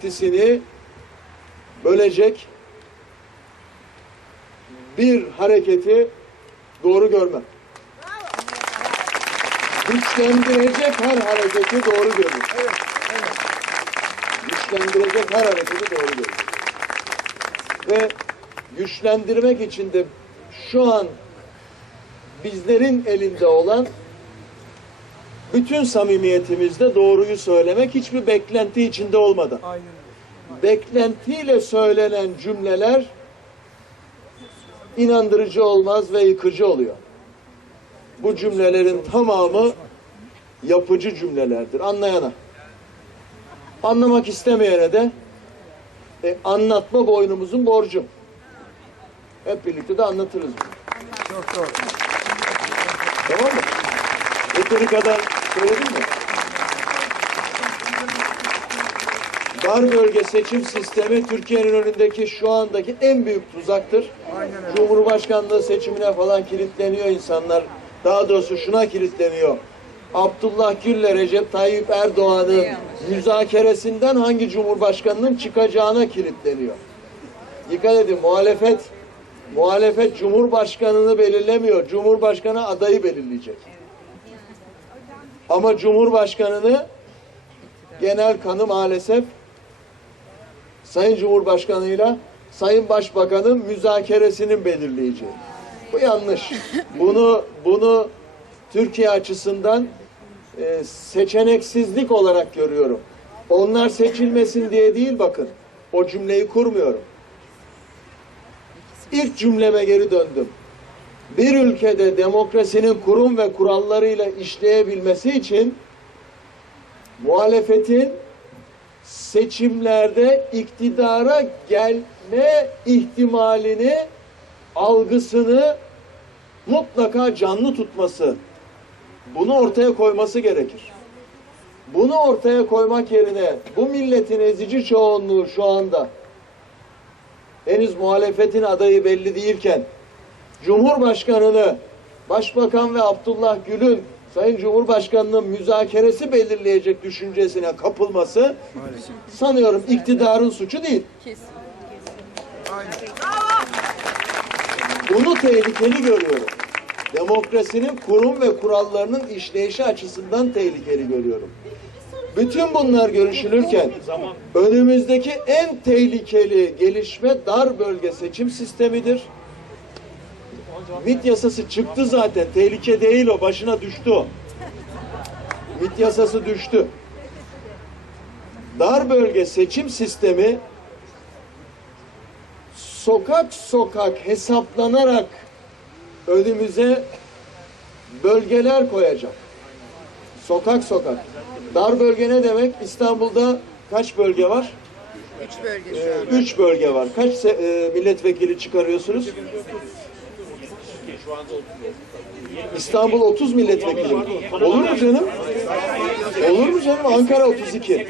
Partisi'ni bölecek bir hareketi doğru görmem. Güçlendirecek her hareketi doğru görürüm. Güçlendirecek her hareketi doğru görürüm. Ve güçlendirmek için de şu an bizlerin elinde olan bütün samimiyetimizde doğruyu söylemek hiçbir beklenti içinde olmadan. Aynen. Beklentiyle söylenen cümleler inandırıcı olmaz ve yıkıcı oluyor. Bu cümlelerin tamamı yapıcı cümlelerdir anlayana. Anlamak istemeyene de e, anlatma boynumuzun borcu. Hep birlikte de anlatırız bunu. Çok doğru. Tamam mı? Yeteri kadar söyledim mi? Dar bölge seçim sistemi Türkiye'nin önündeki şu andaki en büyük tuzaktır. Cumhurbaşkanlığı seçimine falan kilitleniyor insanlar. Daha doğrusu şuna kilitleniyor. Abdullah Gül'le Recep Tayyip Erdoğan'ın müzakeresinden hangi cumhurbaşkanının çıkacağına kilitleniyor. Dikkat edin muhalefet muhalefet cumhurbaşkanını belirlemiyor. Cumhurbaşkanı adayı belirleyecek. Ama cumhurbaşkanını genel kanı maalesef Sayın Cumhurbaşkanıyla Sayın Başbakanın müzakeresinin belirleyeceği. Bu yanlış. Bunu bunu Türkiye açısından e, seçeneksizlik olarak görüyorum. Onlar seçilmesin diye değil bakın. O cümleyi kurmuyorum. İlk cümleme geri döndüm. Bir ülkede demokrasinin kurum ve kurallarıyla işleyebilmesi için muhalefetin seçimlerde iktidara gelme ihtimalini, algısını mutlaka canlı tutması, bunu ortaya koyması gerekir. Bunu ortaya koymak yerine bu milletin ezici çoğunluğu şu anda henüz muhalefetin adayı belli değilken Cumhurbaşkanını Başbakan ve Abdullah Gül'ün Sayın Cumhurbaşkanı'nın müzakeresi belirleyecek düşüncesine kapılması sanıyorum iktidarın suçu değil. Aynen. Bunu tehlikeli görüyorum. Demokrasinin kurum ve kurallarının işleyişi açısından tehlikeli görüyorum. Bütün bunlar görüşülürken önümüzdeki en tehlikeli gelişme dar bölge seçim sistemidir. MİT yasası çıktı zaten. Tehlike değil o. Başına düştü o. MİT yasası düştü. Dar bölge seçim sistemi sokak sokak hesaplanarak önümüze bölgeler koyacak. Sokak sokak. Dar bölge ne demek? İstanbul'da kaç bölge var? Üç bölge an. Üç bölge var. Kaç e, milletvekili çıkarıyorsunuz? İstanbul 30 milletvekili. mi? Olur mu canım? Olur mu canım? Ankara 32.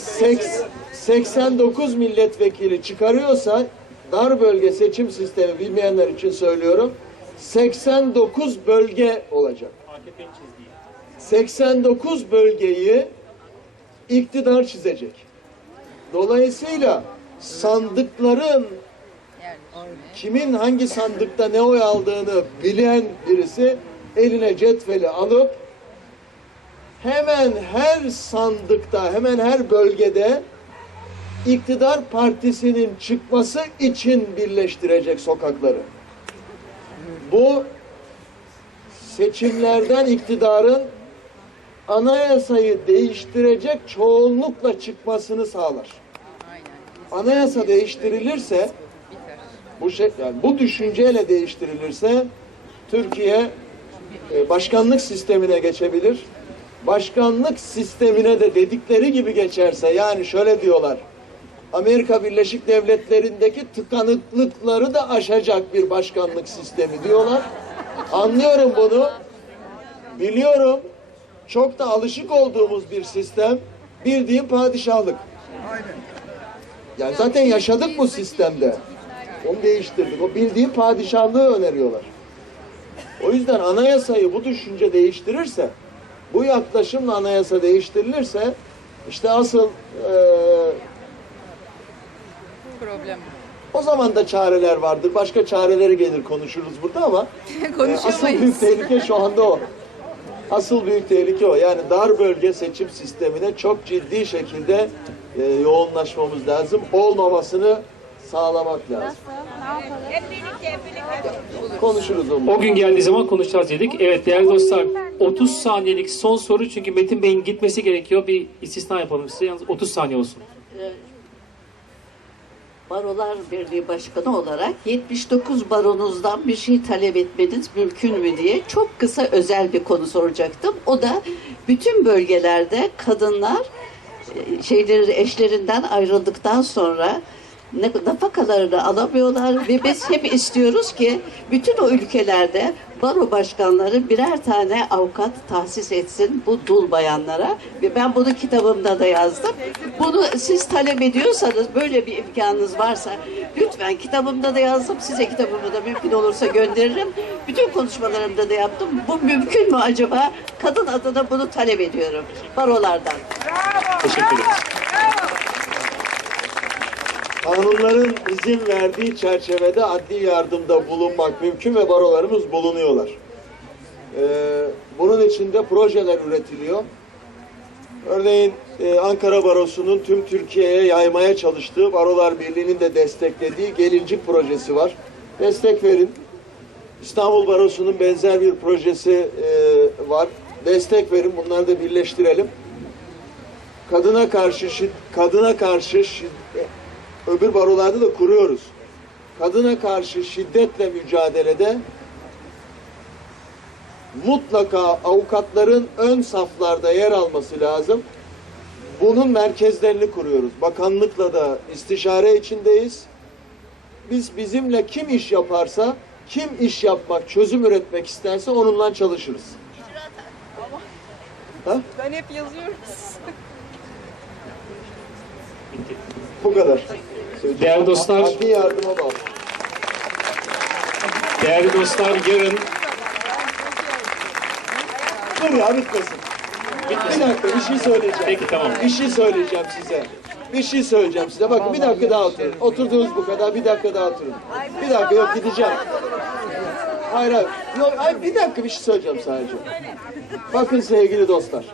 Seks- 89 milletvekili çıkarıyorsa dar bölge seçim sistemi bilmeyenler için söylüyorum. 89 bölge olacak. 89 bölgeyi iktidar çizecek. Dolayısıyla sandıkların kimin hangi sandıkta ne oy aldığını bilen birisi eline cetveli alıp hemen her sandıkta, hemen her bölgede iktidar partisinin çıkması için birleştirecek sokakları. Bu seçimlerden iktidarın anayasayı değiştirecek çoğunlukla çıkmasını sağlar. Anayasa değiştirilirse bu şey, yani bu düşünceyle değiştirilirse Türkiye e, başkanlık sistemine geçebilir. Başkanlık sistemine de dedikleri gibi geçerse yani şöyle diyorlar. Amerika Birleşik Devletleri'ndeki tıkanıklıkları da aşacak bir başkanlık sistemi diyorlar. Anlıyorum bunu. Biliyorum. Çok da alışık olduğumuz bir sistem. Bildiğim padişahlık. Aynen. Yani zaten yaşadık bu sistemde. Onu değiştirdik. O bildiğin padişahlığı öneriyorlar. O yüzden anayasayı bu düşünce değiştirirse, bu yaklaşımla anayasa değiştirilirse İşte asıl e, Problem. o zaman da çareler vardır. Başka çareleri gelir konuşuruz burada ama e, asıl büyük tehlike şu anda o. Asıl büyük tehlike o. Yani dar bölge seçim sistemine çok ciddi şekilde e, yoğunlaşmamız lazım. Olmamasını sağlamak lazım. Konuşuruz onu. O gün geldiği zaman konuşacağız dedik. Evet değerli dostlar 30 saniyelik son soru çünkü Metin Bey'in gitmesi gerekiyor. Bir istisna yapalım size. Yalnız 30 saniye olsun. Barolar Birliği Başkanı olarak 79 baronuzdan bir şey talep etmeniz mümkün mü diye çok kısa özel bir konu soracaktım. O da bütün bölgelerde kadınlar e, şeyleri eşlerinden ayrıldıktan sonra ne- nafakalarını alamıyorlar ve biz hep istiyoruz ki bütün o ülkelerde baro başkanları birer tane avukat tahsis etsin bu dul bayanlara ve ben bunu kitabımda da yazdım. Bunu siz talep ediyorsanız böyle bir imkanınız varsa lütfen kitabımda da yazdım. Size kitabımı da mümkün olursa gönderirim. Bütün konuşmalarımda da yaptım. Bu mümkün mü acaba? Kadın adına bunu talep ediyorum barolardan. Teşekkür ederiz. Kanunların izin verdiği çerçevede adli yardımda bulunmak mümkün ve barolarımız bulunuyorlar. Ee, bunun için de projeler üretiliyor. Örneğin e, Ankara Barosu'nun tüm Türkiye'ye yaymaya çalıştığı Barolar Birliği'nin de desteklediği gelincik projesi var. Destek verin. İstanbul Barosu'nun benzer bir projesi e, var. Destek verin. Bunları da birleştirelim. Kadına karşı şid- kadına karşı şid- öbür barolarda da kuruyoruz. Kadına karşı şiddetle mücadelede mutlaka avukatların ön saflarda yer alması lazım. Bunun merkezlerini kuruyoruz. Bakanlıkla da istişare içindeyiz. Biz bizimle kim iş yaparsa, kim iş yapmak, çözüm üretmek isterse onunla çalışırız. Ha? Ben hep yazıyorum. Bu kadar. Değerli dostlar, Maddi yardıma bağlı. değerli dostlar yarın Dur ya bitmesin. Bir dakika bir şey söyleyeceğim. Peki, tamam. Bir şey söyleyeceğim size. Bir şey söyleyeceğim size. Bakın bir dakika daha oturun. Oturdunuz bu kadar. Bir dakika daha oturun. Bir dakika yok gideceğim. Hayır hayır. Yok, hayır bir dakika bir şey söyleyeceğim sadece. Bakın sevgili dostlar.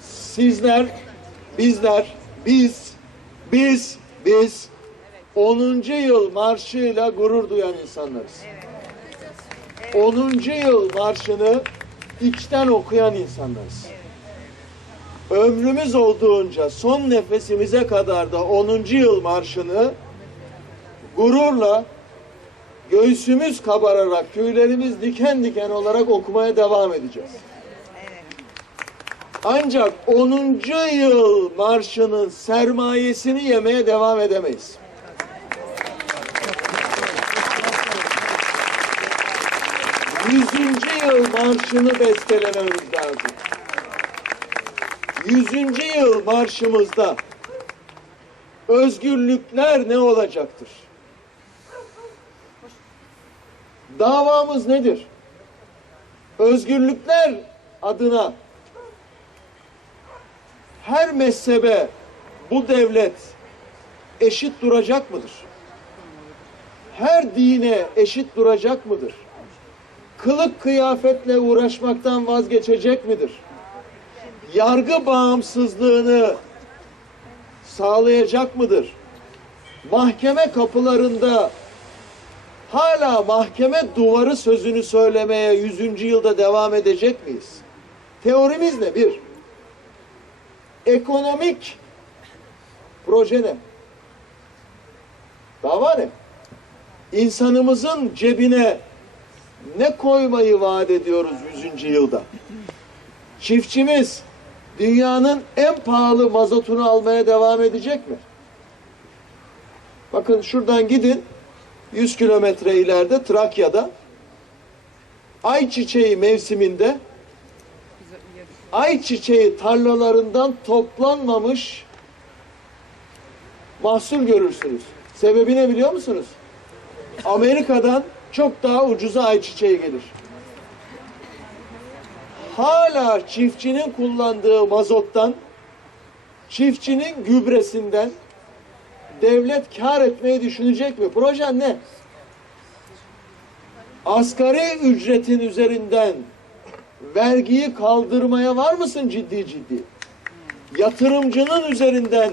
Sizler, bizler, biz, biz, biz 10. yıl marşıyla gurur duyan insanlarız. 10. yıl marşını içten okuyan insanlarız. Ömrümüz olduğunca son nefesimize kadar da 10. yıl marşını gururla göğsümüz kabararak, tüylerimiz diken diken olarak okumaya devam edeceğiz. Ancak 10. yıl marşının sermayesini yemeye devam edemeyiz. Yüzüncü yıl marşını bestelememiz lazım. Yüzüncü yıl marşımızda özgürlükler ne olacaktır? Davamız nedir? Özgürlükler adına her mezhebe bu devlet eşit duracak mıdır? Her dine eşit duracak mıdır? Kılık kıyafetle uğraşmaktan vazgeçecek midir? Yargı bağımsızlığını sağlayacak mıdır? Mahkeme kapılarında hala mahkeme duvarı sözünü söylemeye 100. yılda devam edecek miyiz? Teorimiz ne? Bir, ekonomik proje ne? Dava ne? İnsanımızın cebine ne koymayı vaat ediyoruz 100. yılda? Çiftçimiz dünyanın en pahalı mazotunu almaya devam edecek mi? Bakın şuradan gidin 100 kilometre ileride Trakya'da ayçiçeği mevsiminde ayçiçeği tarlalarından toplanmamış mahsul görürsünüz. Sebebi ne biliyor musunuz? Amerika'dan çok daha ucuza ayçiçeği gelir. hala çiftçinin kullandığı mazottan, çiftçinin gübresinden devlet kar etmeyi düşünecek mi? Projen ne? Asgari ücretin üzerinden vergiyi kaldırmaya var mısın ciddi ciddi? Yatırımcının üzerinden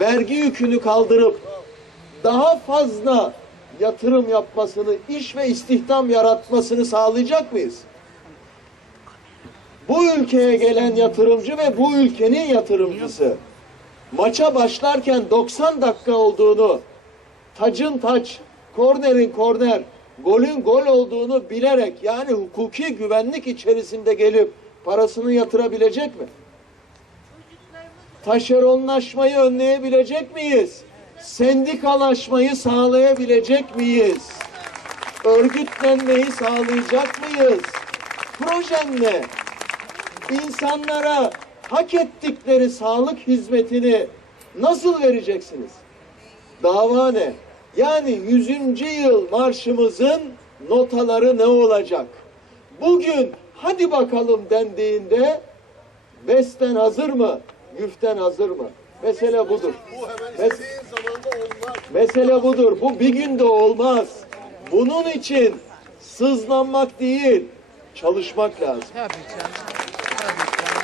vergi yükünü kaldırıp daha fazla yatırım yapmasını, iş ve istihdam yaratmasını sağlayacak mıyız? Bu ülkeye gelen yatırımcı ve bu ülkenin yatırımcısı maça başlarken 90 dakika olduğunu, tacın taç, kornerin korner, golün gol olduğunu bilerek yani hukuki güvenlik içerisinde gelip parasını yatırabilecek mi? Taşeronlaşmayı önleyebilecek miyiz? Sendikalaşmayı sağlayabilecek miyiz? Örgütlenmeyi sağlayacak mıyız? Projen ne? İnsanlara hak ettikleri sağlık hizmetini nasıl vereceksiniz? Dava ne? Yani 100. yıl marşımızın notaları ne olacak? Bugün hadi bakalım dendiğinde besten hazır mı? Güften hazır mı? Mesele budur. Mes- Mesele budur. Bu bir günde olmaz. Bunun için sızlanmak değil, çalışmak lazım. Tabii canım. Tabii canım.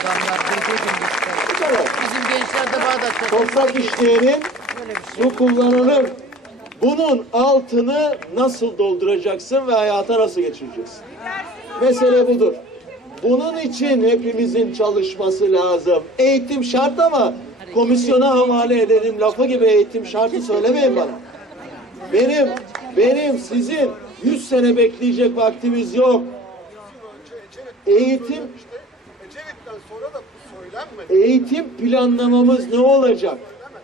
Adamlar gece gündüz. Bu. Bizim gençler de Bağdat'ta Toprak işleyenin, şey. su kullananın bunun altını nasıl dolduracaksın ve hayata nasıl geçireceksin? Mesele budur. Bunun için hepimizin çalışması lazım. Eğitim şart ama komisyona havale edelim lafı gibi eğitim şartı söylemeyin bana. Benim, benim sizin 100 sene bekleyecek vaktimiz yok. Eğitim Ecevit'ten sonra da bu söylenmedi. Eğitim planlamamız ne olacak?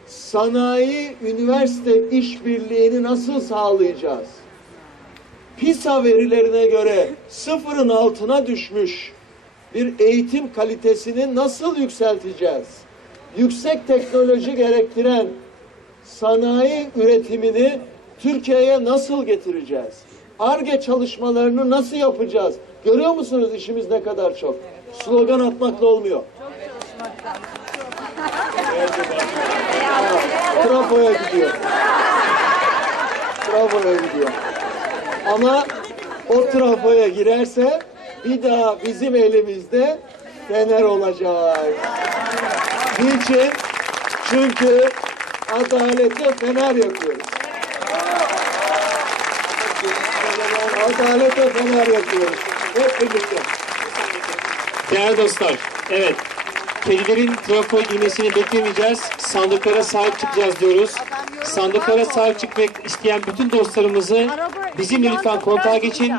Sanayi, üniversite işbirliğini nasıl sağlayacağız? PISA verilerine göre sıfırın altına düşmüş bir eğitim kalitesini nasıl yükselteceğiz? Yüksek teknoloji gerektiren sanayi üretimini Türkiye'ye nasıl getireceğiz? ARGE çalışmalarını nasıl yapacağız? Görüyor musunuz işimiz ne kadar çok? Slogan atmakla olmuyor. Trafoya gidiyor. Trafoya gidiyor. Ama o trafoya girerse bir daha bizim elimizde fener olacak. Niçin? Çünkü adalete fener yapıyoruz. Adalete fener yapıyoruz. Hep birlikte. Değerli dostlar, evet. Kedilerin trafoya girmesini beklemeyeceğiz. Sandıklara sahip çıkacağız diyoruz. Sandıklara sahip çıkmak isteyen bütün dostlarımızı bizimle lütfen kontağa geçin.